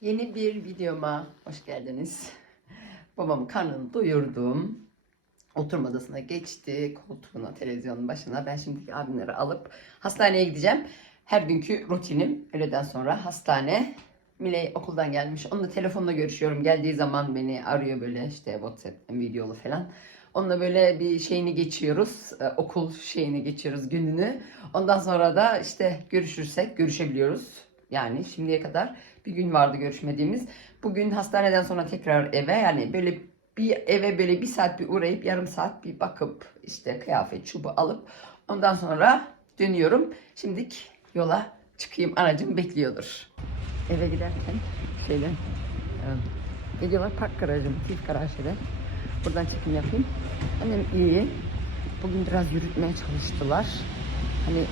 Yeni bir videoma hoş geldiniz. Babam karnını doyurdum. Oturma odasına geçti. Koltuğuna, televizyonun başına. Ben şimdi abimleri alıp hastaneye gideceğim. Her günkü rutinim. Öğleden sonra hastane. Miley okuldan gelmiş. Onunla telefonla görüşüyorum. Geldiği zaman beni arıyor böyle işte WhatsApp'tan videolu falan. Onunla böyle bir şeyini geçiyoruz. Ee, okul şeyini geçiyoruz gününü. Ondan sonra da işte görüşürsek görüşebiliyoruz. Yani şimdiye kadar bir gün vardı görüşmediğimiz. Bugün hastaneden sonra tekrar eve yani böyle bir eve böyle bir saat bir uğrayıp yarım saat bir bakıp işte kıyafet çubuğu alıp ondan sonra dönüyorum. Şimdilik yola çıkayım aracım bekliyordur. Eve giderken şeyden e, geliyorlar park garajım, çift garajda. Buradan çekim yapayım. Annem iyi. Bugün biraz yürütmeye çalıştılar. Hani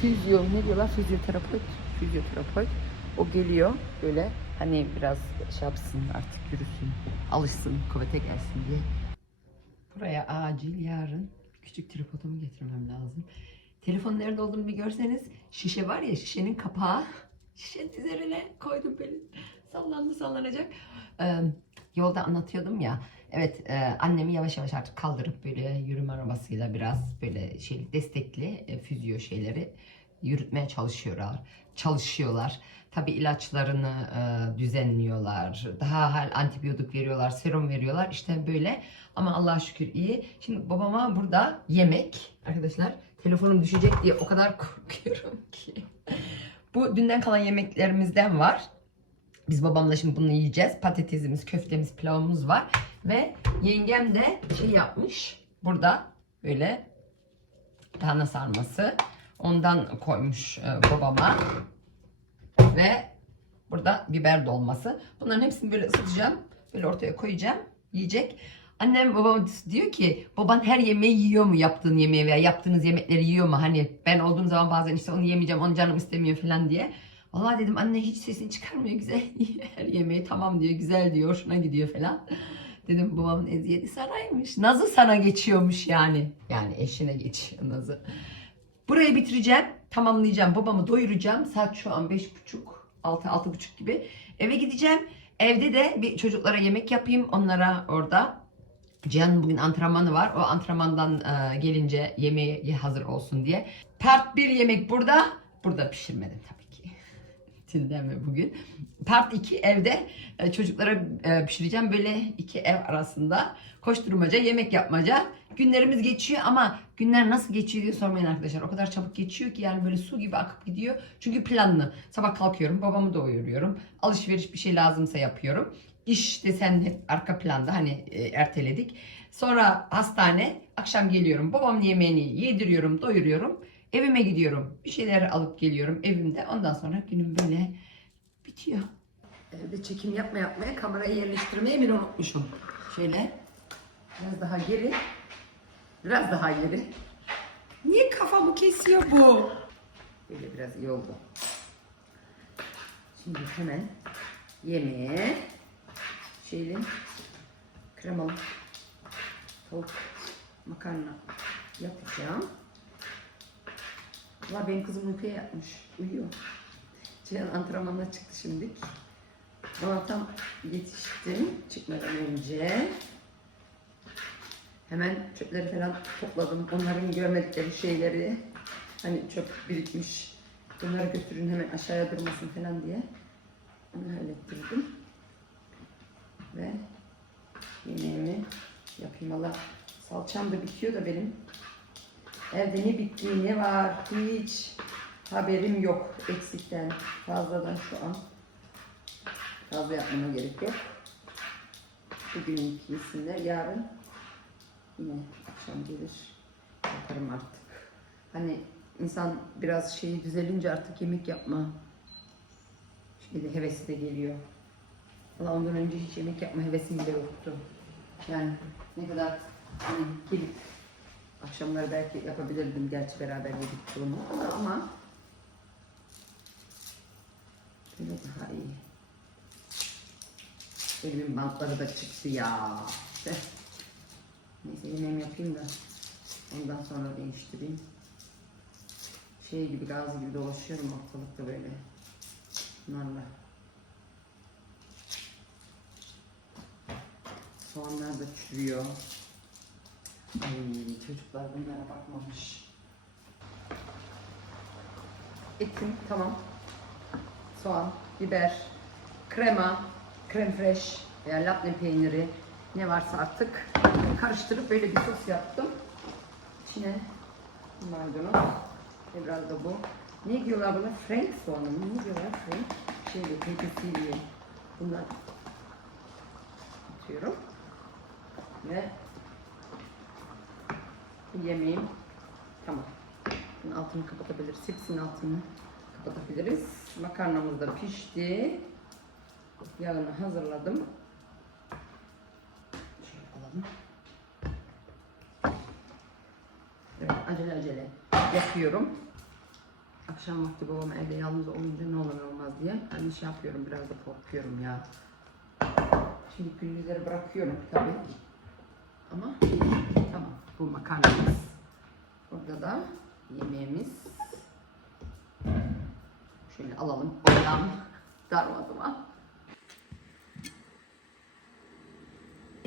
fizyo ne diyorlar fizyoterapeut fizyoterapeut o geliyor böyle hani biraz şey yapsın artık yürüsün alışsın kuvvete gelsin diye. Buraya acil yarın küçük tripodumu getirmem lazım. Telefonun nerede olduğunu bir görseniz. Şişe var ya şişenin kapağı. Şişenin üzerine koydum böyle sallandı sallanacak. Ee, yolda anlatıyordum ya. Evet, e, annemi yavaş yavaş artık kaldırıp böyle yürüme arabasıyla biraz böyle şey destekli e, füzyo şeyleri yürütmeye çalışıyorlar. Çalışıyorlar. Tabi ilaçlarını e, düzenliyorlar. Daha hal antibiyotik veriyorlar, serum veriyorlar. İşte böyle. Ama Allah'a şükür iyi. Şimdi babama burada yemek arkadaşlar telefonum düşecek diye o kadar korkuyorum ki. Bu dünden kalan yemeklerimizden var. Biz babamla şimdi bunu yiyeceğiz. Patatesimiz, köftemiz, pilavımız var. Ve yengem de şey yapmış. Burada böyle lahana sarması. Ondan koymuş e, babama. Ve burada biber dolması. Bunların hepsini böyle ısıtacağım. Böyle ortaya koyacağım. Yiyecek. Annem babam diyor ki baban her yemeği yiyor mu yaptığın yemeği veya yaptığınız yemekleri yiyor mu? Hani ben olduğum zaman bazen işte onu yemeyeceğim onu canım istemiyor falan diye. Vallahi dedim anne hiç sesini çıkarmıyor güzel her yemeği tamam diyor güzel diyor hoşuna gidiyor falan. Dedim babamın eziyeti saraymış. Nazı sana geçiyormuş yani. Yani eşine geçiyor Nazı. Burayı bitireceğim. Tamamlayacağım. Babamı doyuracağım. Saat şu an beş buçuk, altı, altı buçuk gibi. Eve gideceğim. Evde de bir çocuklara yemek yapayım. Onlara orada. Cihan'ın bugün antrenmanı var. O antrenmandan e, gelince yemeği hazır olsun diye. Part 1 yemek burada. Burada pişirmedim tabii ki. Tinden ve bugün. Part 2 evde e, çocuklara e, pişireceğim. Böyle iki ev arasında koşturmaca, yemek yapmaca. Günlerimiz geçiyor ama günler nasıl geçiyor diye sormayın arkadaşlar. O kadar çabuk geçiyor ki yani böyle su gibi akıp gidiyor. Çünkü planlı. Sabah kalkıyorum, babamı doyuruyorum. Alışveriş bir şey lazımsa yapıyorum. İş desen hep arka planda hani e, erteledik. Sonra hastane, akşam geliyorum. Babamın yemeğini yediriyorum, doyuruyorum. Evime gidiyorum. Bir şeyler alıp geliyorum evimde. Ondan sonra günüm böyle bitiyor. Evde çekim yapma yapmaya kamerayı yerleştirmeyi bile unutmuşum. Şöyle biraz daha geri. Biraz daha geri. Niye kafamı kesiyor bu? Böyle biraz iyi oldu. Şimdi hemen yemeğe şeyli kremalı tavuk makarna yapacağım. Valla benim kızım uykuya yatmış. Uyuyor. Cihan antrenmanına çıktı şimdi. Ona tam yetiştim çıkmadan önce. Hemen çöpleri falan topladım. Onların görmedikleri şeyleri hani çöp birikmiş. Bunları götürün hemen aşağıya durmasın falan diye. Onu hallettirdim. Ve yemeğimi yapayım. Valla salçam da bitiyor da benim. Evde ne bittiği ne var hiç haberim yok eksikten fazladan şu an. Fazla yapmama gerek yok. Bugün yesinler yarın yine akşam gelir yaparım artık. Hani insan biraz şeyi düzelince artık yemek yapma şeyde hevesi de geliyor. Valla ondan önce hiç yemek yapma hevesim bile yoktu. Yani ne kadar hani gelip Akşamları belki yapabilirdim gerçi beraber yedik çoğunlukla ama böyle daha iyi. Elimin bantları da çıktı ya. İşte. Neyse yemeğimi yapayım da ondan sonra değiştireyim. Şey gibi gaz gibi dolaşıyorum ortalıkta böyle. Bunlarla. Soğanlar da çürüyor. Ay çocuklar bunlara bakmamış. Etim tamam. Soğan, biber, krema, krem fresh veya labne peyniri ne varsa artık karıştırıp böyle bir sos yaptım. İçine maydanoz ve biraz da bu. Ne diyorlar buna? Frank soğanı mı? Ne diyorlar? Frank. Şeyde, petrisiyle. Bunlar atıyorum. Ve yemeğim tamam. Bunun altını kapatabiliriz. Hepsinin altını kapatabiliriz. Makarnamız da pişti. Yağını hazırladım. Şöyle alalım. Evet, acele acele yapıyorum. Akşam vakti babam evde yalnız olunca ne olur ne olmaz diye. Hani şey yapıyorum biraz da korkuyorum ya. Şimdi gündüzleri bırakıyorum tabii. Ama bu makarnamız. Burada da yemeğimiz. Şöyle alalım. Oyam darmadıma.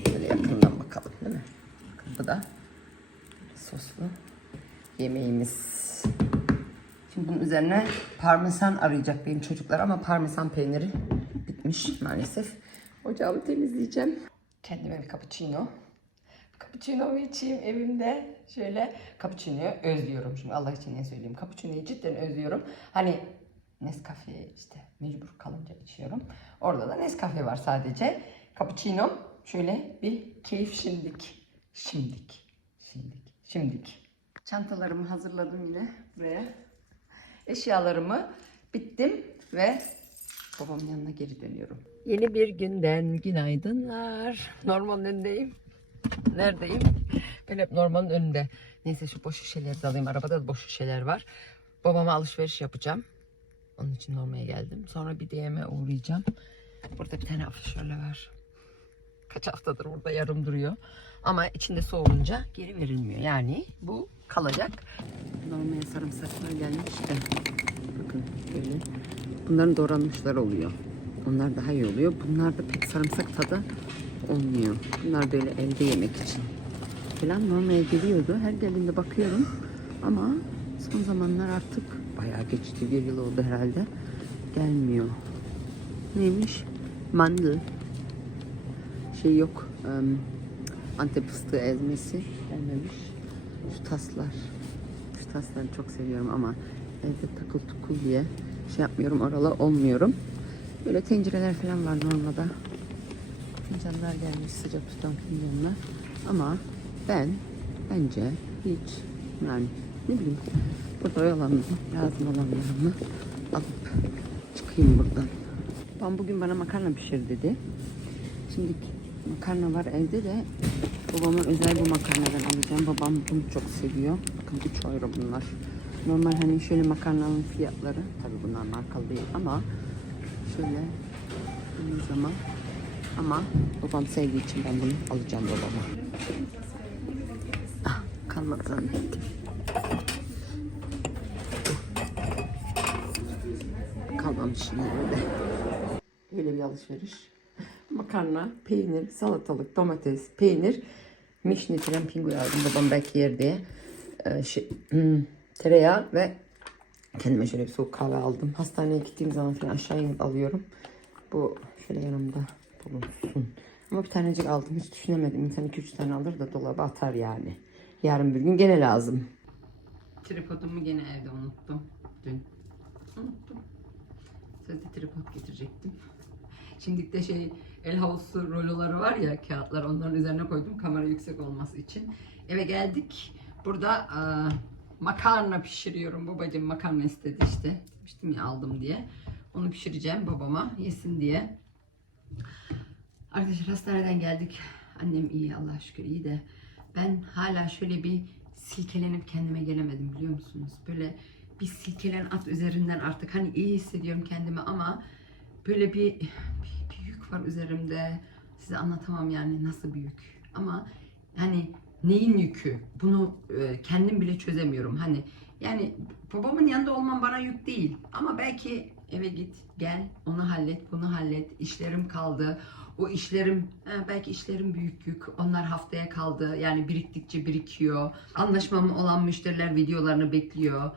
Şöyle yakından bakalım değil mi? Bu da soslu yemeğimiz. Şimdi bunun üzerine parmesan arayacak benim çocuklar ama parmesan peyniri bitmiş maalesef. Ocağımı temizleyeceğim. Kendime bir cappuccino. Cappuccino'mu içeyim evimde. Şöyle cappuccino'yu özlüyorum. Şimdi Allah için ne söyleyeyim. Cappuccino'yu cidden özlüyorum. Hani Nescafe işte mecbur kalınca içiyorum. Orada da Nescafe var sadece. Cappuccino şöyle bir keyif şimdik. Şimdik. Şimdik. Şimdik. Çantalarımı hazırladım yine buraya. Eşyalarımı bittim ve babamın yanına geri dönüyorum. Yeni bir günden günaydınlar. Normanın önündeyim. Neredeyim? Ben hep Normanın önünde. Neyse şu boş şişeleri de alayım. Arabada da boş şişeler var. Babama alışveriş yapacağım. Onun için Norma'ya geldim. Sonra bir DM'e uğrayacağım. Burada bir tane afişörle var. Kaç haftadır burada yarım duruyor. Ama içinde soğuyunca geri verilmiyor. Yani bu kalacak. Norma'ya sarımsaklar gelmiş de. Bakın böyle. Bunların doğranmışlar oluyor. Onlar daha iyi oluyor. Bunlar da pek sarımsak tadı olmuyor. Bunlar böyle evde yemek için falan Norma'ya geliyordu. Her geldiğinde bakıyorum. Ama son zamanlar artık bayağı geçti. Bir yıl oldu herhalde. Gelmiyor. Neymiş? Mandı. Şey yok. em, Antep fıstığı ezmesi gelmemiş. Şu taslar. Şu tasları çok seviyorum ama evde takıl tukul diye şey yapmıyorum. Oralı olmuyorum. Böyle tencereler falan var normalde. Fincanlar gelmiş sıcak tutan fincanlar. Ama ben bence hiç yani ne bileyim burada oyalandım. Lazım olanlarımı alıp çıkayım buradan. Babam bugün bana makarna pişir dedi. Şimdi makarna var evde de babama özel bu makarnadan alacağım. Babam bunu çok seviyor. Bakın 3 euro bunlar. Normal hani şöyle makarnanın fiyatları tabii bunlar markalı değil ama şöyle zaman ama babam sevdiği için ben bunu alacağım babama. Ah, kalmadı zannettim. Kalmamış şimdi öyle. Böyle bir alışveriş. Makarna, peynir, salatalık, domates, peynir. Mişni tren pingu aldım babam belki yer diye. Ee, şey, hmm, tereyağı ve kendime şöyle bir soğuk kahve aldım. Hastaneye gittiğim zaman falan aşağı inip alıyorum. Bu şöyle yanımda bulunsun. Ama bir tanecik aldım. Hiç düşünemedim. İnsan 2-3 tane alır da dolaba atar yani. Yarın bir gün gene lazım. Tripodumu gene evde unuttum. Dün. Unuttum. Sözde tripod getirecektim. Şimdi de şey el havuzu roloları var ya kağıtlar onların üzerine koydum kamera yüksek olması için. Eve geldik. Burada e, makarna pişiriyorum. Babacım makarna istedi işte. Demiştim ya aldım diye. Onu pişireceğim babama yesin diye. Arkadaşlar hastaneden geldik. Annem iyi Allah şükür iyi de ben hala şöyle bir silkelenip kendime gelemedim biliyor musunuz? Böyle bir silkelen at üzerinden artık hani iyi hissediyorum kendimi ama böyle bir, bir, bir yük var üzerimde. Size anlatamam yani nasıl büyük. Ama hani neyin yükü? Bunu e, kendim bile çözemiyorum. Hani yani babamın yanında olmam bana yük değil. Ama belki eve git, gel, onu hallet, bunu hallet. İşlerim kaldı. O işlerim, belki işlerim büyük yük. Onlar haftaya kaldı. Yani biriktikçe birikiyor. Anlaşmam olan müşteriler videolarını bekliyor.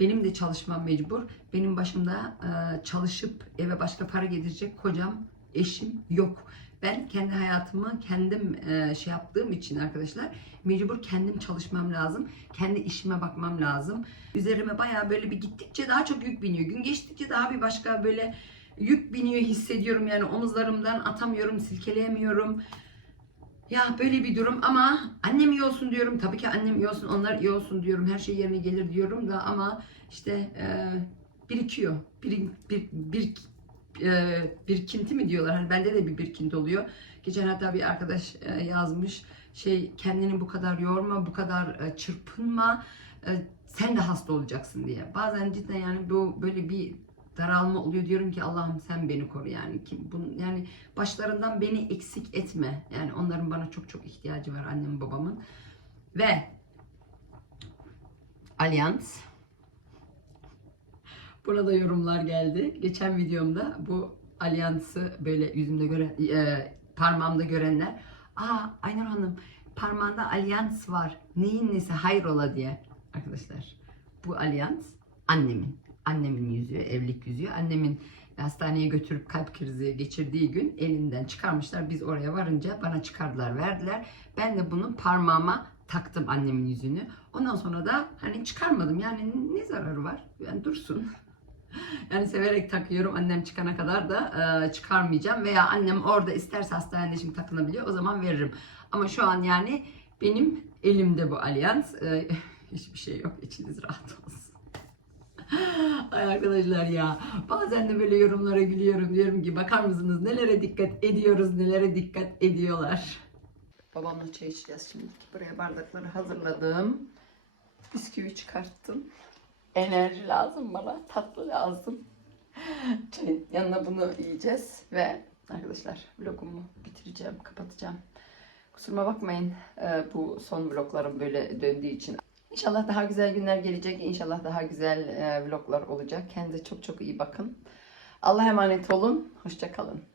Benim de çalışmam mecbur. Benim başımda e, çalışıp eve başka para getirecek kocam, eşim yok. Ben kendi hayatımı kendim e, şey yaptığım için arkadaşlar mecbur kendim çalışmam lazım. Kendi işime bakmam lazım. Üzerime bayağı böyle bir gittikçe daha çok yük biniyor. Gün geçtikçe daha bir başka böyle yük biniyor hissediyorum yani omuzlarımdan atamıyorum, silkeleyemiyorum. Ya böyle bir durum ama annem iyi olsun diyorum. Tabii ki annem iyi olsun, onlar iyi olsun diyorum. Her şey yerine gelir diyorum da ama işte e, birikiyor. Bir, bir, bir, e, birikinti mi diyorlar? Hani bende de bir birikinti oluyor. Geçen hatta bir arkadaş e, yazmış. Şey kendini bu kadar yorma, bu kadar e, çırpınma. E, sen de hasta olacaksın diye. Bazen cidden yani bu böyle bir daralma oluyor diyorum ki Allah'ım sen beni koru yani kim bunun yani başlarından beni eksik etme yani onların bana çok çok ihtiyacı var annem babamın ve Allianz Burada yorumlar geldi. Geçen videomda bu alyansı böyle yüzümde gören, e, parmağımda görenler, aa Aynur Hanım parmağında alyans var. Neyin nesi hayrola diye. Arkadaşlar bu alyans annemin. Annemin yüzüğü, evlilik yüzüğü. Annemin hastaneye götürüp kalp krizi geçirdiği gün elinden çıkarmışlar. Biz oraya varınca bana çıkardılar, verdiler. Ben de bunu parmağıma taktım annemin yüzüğünü. Ondan sonra da hani çıkarmadım. Yani ne zararı var? Yani dursun. Yani severek takıyorum. Annem çıkana kadar da e, çıkarmayacağım. Veya annem orada isterse hastanede şimdi takılabiliyor. O zaman veririm. Ama şu an yani benim elimde bu alyans. E, hiçbir şey yok. İçiniz rahat olsun. Ay arkadaşlar ya bazen de böyle yorumlara gülüyorum diyorum ki bakar mısınız nelere dikkat ediyoruz nelere dikkat ediyorlar. Babamla çay içeceğiz şimdi. Buraya bardakları hazırladım. Bisküvi çıkarttım. Enerji lazım bana. Tatlı lazım. Çayın yanına bunu yiyeceğiz ve arkadaşlar vlogumu bitireceğim, kapatacağım. Kusuruma bakmayın e, bu son vloglarım böyle döndüğü için. İnşallah daha güzel günler gelecek. İnşallah daha güzel e, vloglar olacak. Kendinize çok çok iyi bakın. Allah'a emanet olun. Hoşça kalın.